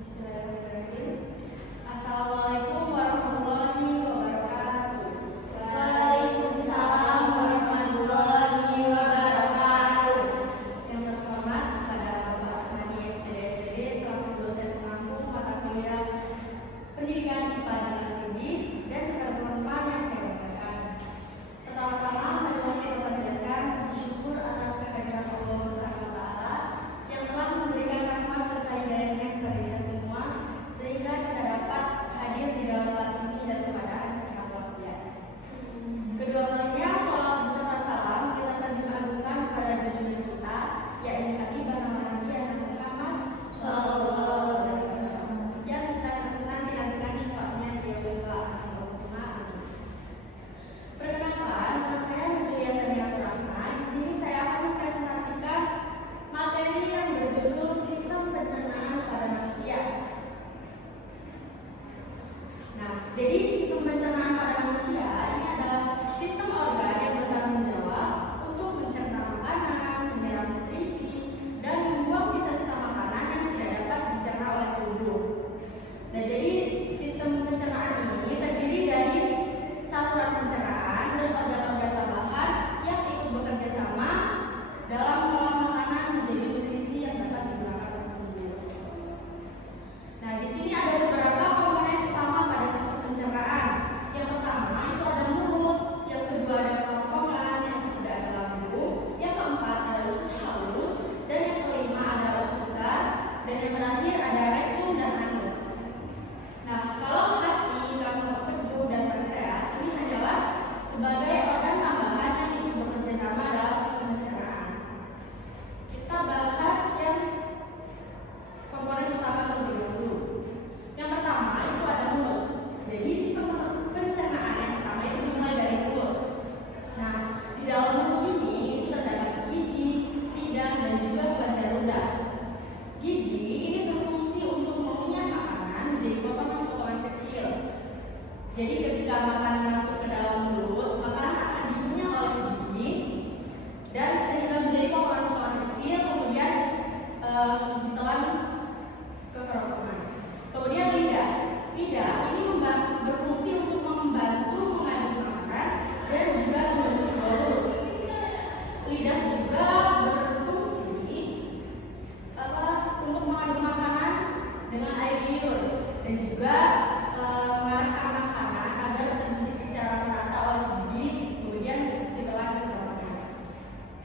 Bismillahirrahmanirrahim. Assalamualaikum warahmatullahi wabarakatuh. Waalaikumsalam warahmatullahi wabarakatuh. Yang terhormat kepada Bapak Mani SPDD selaku dosen pengampu mata kuliah Pendidikan IPA dan Tinggi dan teman-teman yang saya banggakan. Pertama-tama marilah kita panjatkan puji syukur atas kehadiran Allah Subhanahu wa taala yang telah memberikan rahmat serta hidayahnya kepada kita semua sehingga kita dapat hadir di dalam kelas ini dan keadaan sehat walafiat. Kedua kalinya sholawat beserta salam kita sanjung agungkan kepada junjungan kita yakni Habibah Nabi Muhammad sallallahu alaihi wasallam yang kita nanti-nantikan syafaatnya di yaumil qiyamah. Perkenalkan, nama saya Nuzulia Saniatur Rahma. Di sini saya akan mempresentasikan materi yang berjudul Sistem Pencernaan pada Manusia. Nah, jadi sistem pencernaan pada manusia ini adalah sistem organ yang bertanggung jawab untuk mencerna makanan, menyerap nutrisi, dan membuang sisa-sisa makanan yang tidak dapat dicerna oleh tubuh. Nah, jadi sistem pencernaan ini terdiri dari saluran pencernaan dan organ-organ tambahan yang ikut bekerja sama dalam mengolah makanan menjadi nutrisi yang dapat digunakan oleh tubuh. Nah, di sini ada beberapa komponen utama pada sistem pencernaan. Yang pertama itu ada mulut, yang kedua ada kerongkongan, yang ketiga ada lambung, yang keempat ada usus halus, dan yang kelima ada usus besar, dan yang terakhir ada rektum dan anus. Nah, kalau hati, kantong empedu, dan pankreas ini adalah sebagai organ tambahan yang ikut bekerja sama dalam sistem pencernaan. Kita bahas yang komponen utama terlebih dahulu. Yang pertama itu ada mulut. Jadi sistem pencernaan yang pertama itu dimulai dari mulut. Nah, di dalam mulut ini itu terdapat gigi, lidah, dan juga kelenjar ludah. Gigi ini berfungsi untuk mengunyah makanan menjadi potongan-potongan kecil. Jadi ketika makanan masuk ke dalam mulut, makanan akan dikunyah oleh gigi dan sehingga menjadi potongan-potongan kecil, kemudian ditelan ke kerongkongan. Kemudian lidah ini berfungsi untuk membantu mengaduk makanan dan juga membentuk bolus. Lidah juga berfungsi untuk mengaduk makanan dengan air liur dan juga mengarahkan makanan agar terdidik secara merata oleh gigi, kemudian ditelan ke kerongkongan.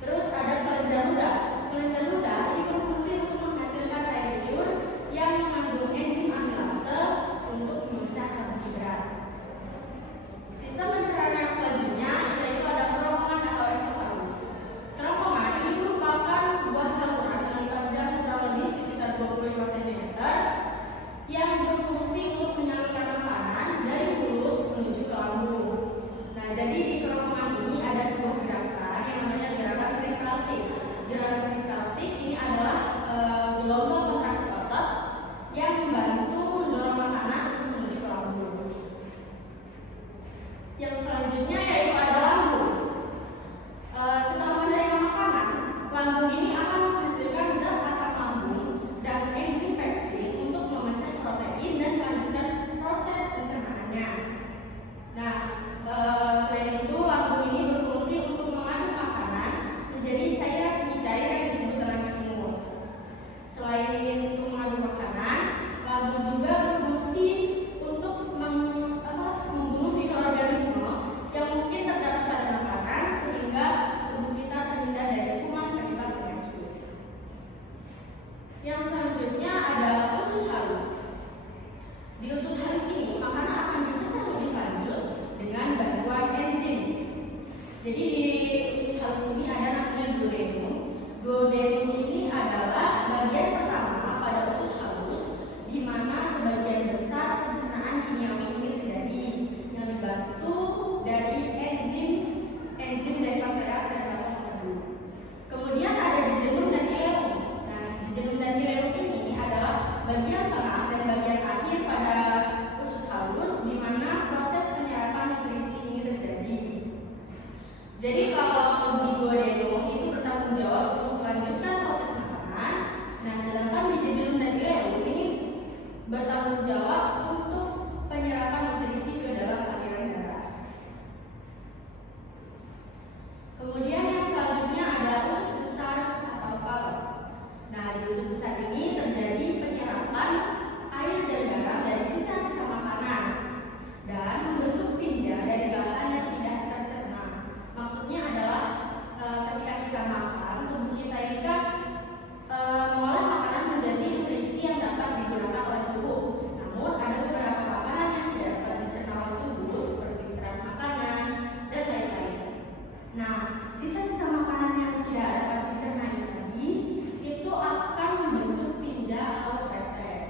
Terus ada kelenjar ludah. Kelenjar ludah ini berfungsi untuk menghasilkan air liur yang mengandung enzim amilase untuk memecah karbohidrat. Sistem pencernaan yang selanjutnya yaitu ada kerongkongan atau esophagus. Kerongkongan ini merupakan sebuah saluran dengan panjang kurang lebih sekitar 25 cm yang berfungsi untuk menyalurkan makanan dari mulut menuju ke lambung. Nah, jadi di kerongkongan ini ada sebuah gerakan yang namanya gerakan peristaltik. Gerakan peristaltik ini adalah gelombang kontraksi otot yang membantu mendorong makanan untuk menuju ke lambung. Yang selanjutnya yaitu ada lambung. Setelah menerima makanan, lambung ini akan menghasilkan zat asam lambung dan enzim pepsin untuk memecah protein dan melanjutkan proses pencernaannya. Nah, selain itu lambung ini berfungsi untuk mengaduk makanan menjadi cairan semi cair yang disebut dengan khimus. Selain ini untuk mengaduk makanan, lambung juga berfungsi untuk membunuh mikroorganisme yang mungkin terdapat pada makanan sehingga tubuh kita terhindar dari kuman akibat penyakit. Yang selanjutnya ada usus halus. Di usus halus ini makanan akan dipecah lebih lanjut dengan bantuan enzim. Jadi di usus halus ini ada namanya duodenum. Duodenum ini adalah bagian pertama pada usus halus di mana sebagian besar pencernaan kimiawi ini terjadi yang dibantu dari enzim dari pankreas dan kantong empedu. Kemudian ada jejunum dan ileum. Nah, jejunum dan ileum ini adalah bagian tengah dan bagian akhir pada usus halus di mana proses penyerapan nutrisi ini terjadi. Jadi kalau di duodenum itu bertanggung jawab untuk melanjutkan proses makanan. Nah, sedangkan di jejunum dan ileum bertanggung jawab untuk penyerapan nutrisi ke dalam aliran darah. Kemudian yang selanjutnya ada usus besar atau paru. Nah, di usus besar ini terjadi penyerapan air dan garam dari sisa-sisa makanan dan membentuk tinja dari bahan yang tidak tercerna. Maksudnya adalah ketika kita makan, tubuh kita ini kan mengolah makanan menjadi nutrisi yang dapat digunakan oleh tubuh. Namun ada beberapa makanan yang tidak dapat dicerna oleh tubuh seperti serat makanan dan lain-lain. Nah, sisa-sisa makanan yang tidak dapat dicerna ini tadi itu akan membentuk tinja atau feses.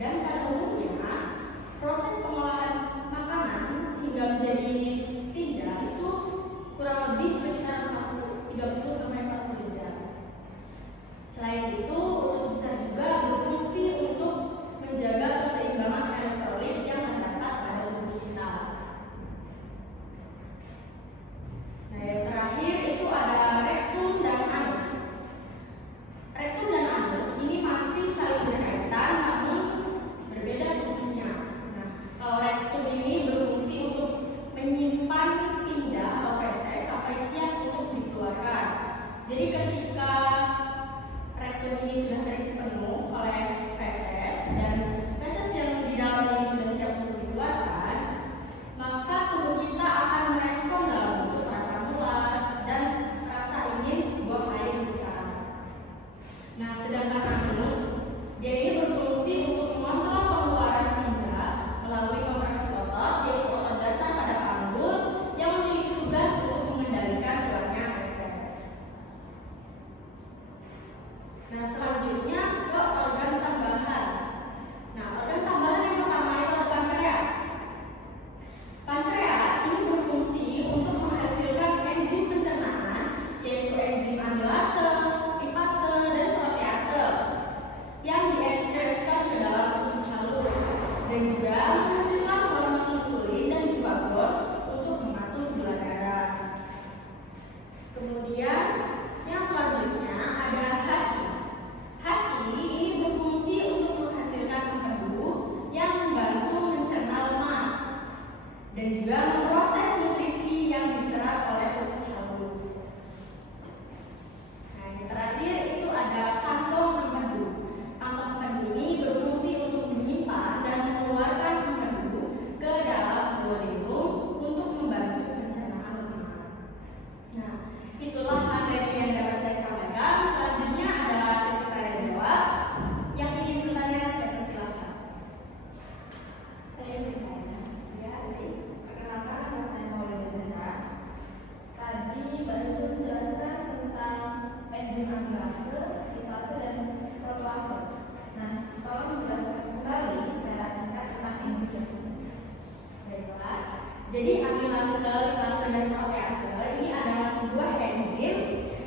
Dan pada umumnya proses pengolahan makanan hingga menjadi tinja itu kurang lebih sekitar 30 sampai 40 jam. Selain itu, usus besar juga berfungsi untuk menjaga keseimbangan elektrolit yang terdapat pada tubuh kita. Nah, yang terakhir itu ada rektum dan anus. Rektum dan anus ini masih saling berkaitan namun berbeda fungsinya. Nah, kalau rektum ini berfungsi untuk menyimpan tinja atau feses sampai siap untuk dikeluarkan. Jadi ketika rektum ini sudah terisi penuh oleh feses dan feses yang di dalam ini sudah siap untuk dikeluarkan, maka tubuh kita akan merespon dalam bentuk rasa mulas dan rasa ingin buang air besar. Nah, sedangkan anus dia ini berfungsi untuk mengontrol pengeluaran tinja melalui kontraksi otot, yaitu otot dasar pada panggul yang memiliki tugas untuk mengendalikan keluarnya feses. Nah, selanjutnya ke organ tambahan. Nah, organ tambahan yang pertama itu adalah pankreas. Pankreas ini berfungsi untuk menghasilkan enzim pencernaan, yaitu enzim amilase, lipase, dan protease yang diekspresikan ke dalam usus halus dan juga menghasilkan hormon insulin dan glukagon untuk mengatur gula darah. Kemudian yang selanjutnya ada hati. Hati ini berfungsi untuk menghasilkan empedu yang membantu mencerna lemak dan juga memproses nutrisi yang diserap oleh usus halus. Nah, yang terakhir itu ada kantong empedu. Kantong empedu ini berfungsi untuk menyimpan dan mengeluarkan empedu ke dalam duodenum untuk membantu pencernaan lemak. Nah, itulah materi yang dapat saya sampaikan. Selanjutnya adalah sesi tanya jawab. Yang ingin bertanya, saya persilahkan. Saya bertanya, ya, baik. Perkenalkan, nama saya Maulida Zahra. Tadi Mbak Nuju menjelaskan tentang enzim amilase, lipase, dan protease. Nah, tolong menjelaskan kembali secara singkat tentang enzim tersebut. Baiklah. Jadi amilase, lipase, dan protease ini adalah sebuah enzim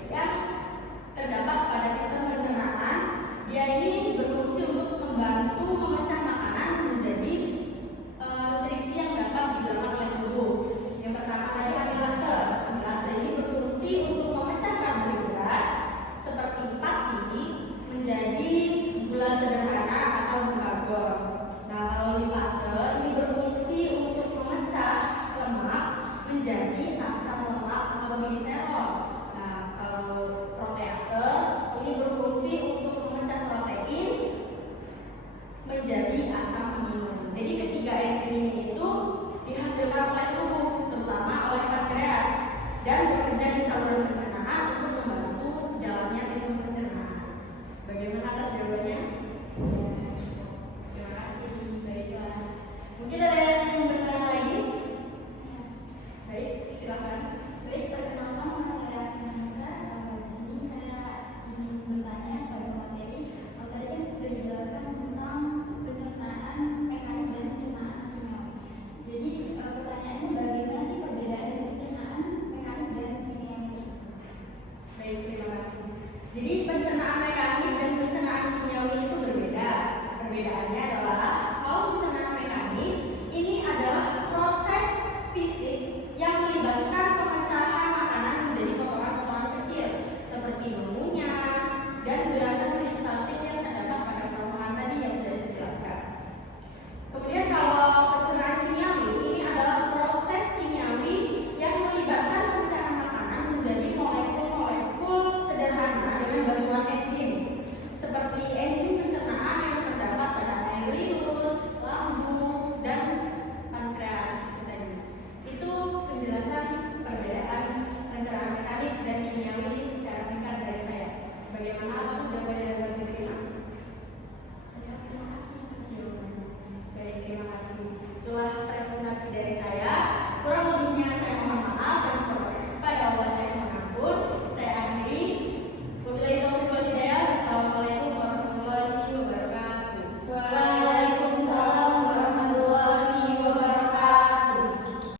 yang terdapat pada sistem pencernaan. Dia ini berfungsi untuk membantu memecah makanan menjadi nutrisi yang dapat digunakan oleh tubuh. Yang pertama tadi amilase. Amilase ini berfungsi untuk memecah karbohidrat seperti pati menjadi gula sederhana atau glukagon. Nah, kalau lipase ini berfungsi untuk memecah lemak menjadi asam lemak atau gliserol. Nah, kalau protease ini berfungsi untuk memecah protein menjadi asam amino. Jadi ketiga enzim ini itu dihasilkan oleh tubuh, terutama oleh pankreas, dan bekerja di saluran pencernaan